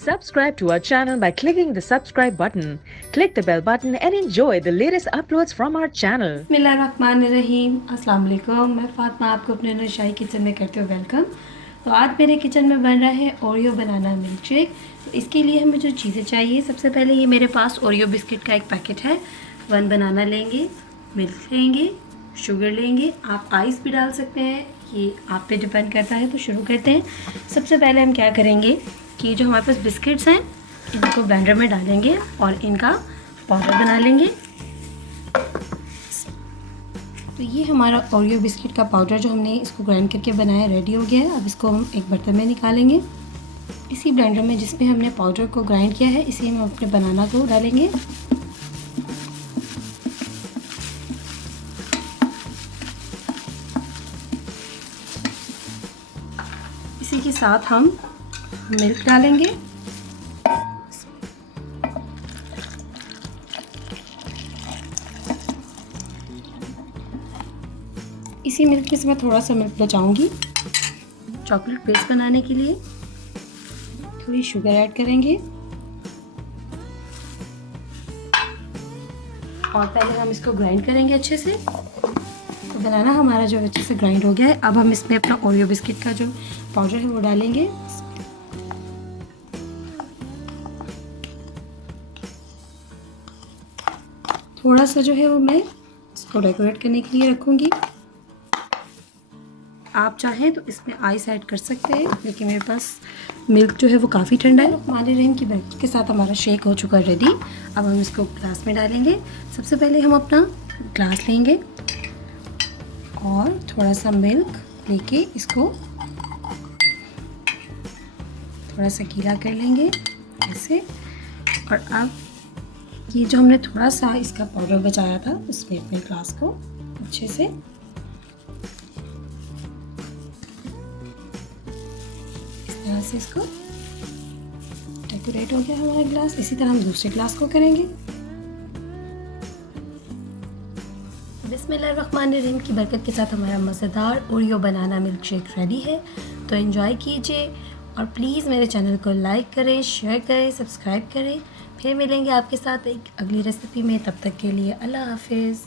Subscribe to our channel by clicking the subscribe button. Click the bell button and enjoy the latest uploads from our channel. बिस्मिल्लाहिर्रहमानिर्रहीम। अस्सलाम वालेकुम। मैं फ़ातिमा आपको अपने नशाई kitchen में करते हुए वेलकम। तो आज मेरे किचन में बन रहा है ओरियो बनाना मिल्क शेक। तो इसके लिए हमें जो चीज़ें चाहिए, सबसे पहले ये मेरे पास ओरियो बिस्किट का एक पैकेट है। 1 बनाना लेंगे, मिल्क लेंगे, शुगर लेंगे, आप आइस भी डाल सकते हैं, ये आप पे डिपेंड करता है। तो शुरू करते हैं। सबसे पहले हम क्या करेंगे कि जो हमारे पास बिस्किट्स हैं इनको ब्लेंडर में डालेंगे और इनका पाउडर बना लेंगे। तो ये हमारा ओरियो बिस्किट का पाउडर जो हमने इसको ग्राइंड करके बनाया रेडी हो गया है। अब इसको हम एक बर्तन में निकालेंगे। इसी ब्लेंडर में जिसमें हमने पाउडर को ग्राइंड किया है, इसी में हम अपने बनाना को डालेंगे। इसी के साथ हम मिल्क डालेंगे। इसी मिल्क के साथ थोड़ा सा मिल्क बचाऊंगी चॉकलेट पेस्ट बनाने के लिए। थोड़ी शुगर ऐड करेंगे और पहले हम इसको ग्राइंड करेंगे अच्छे से। तो बनाना हमारा जो अच्छे से ग्राइंड हो गया है। अब हम इसमें अपना ओरियो बिस्किट का जो पाउडर है वो डालेंगे। थोड़ा सा जो है वो मैं इसको डेकोरेट करने के लिए रखूँगी। आप चाहें तो इसमें आइस ऐड कर सकते हैं, लेकिन मेरे पास मिल्क जो है वो काफ़ी ठंडा है। माली रहीम की बरकत के साथ हमारा शेक हो चुका है रेडी। अब हम इसको ग्लास में डालेंगे। सबसे पहले हम अपना ग्लास लेंगे और थोड़ा सा मिल्क लेके इसको थोड़ा सा गीला कर लेंगे ऐसे। और अब ये जो हमने थोड़ा सा इसका पाउडर बचाया था उसमें अपने ग्लास को अच्छे से से इसको डेकोरेट हो गया हमारा ग्लास। इसी तरह हम दूसरे ग्लास को करेंगे। बिस्मिल्लाहिर्रहमानिर्रहीम की बरकत के साथ हमारा मज़ेदार Oreo banana milk shake ready है। तो एंजॉय कीजिए और प्लीज़ मेरे चैनल को लाइक करें, शेयर करें, सब्सक्राइब करें। फिर मिलेंगे आपके साथ एक अगली रेसिपी में। तब तक के लिए अल्लाह हाफिज़।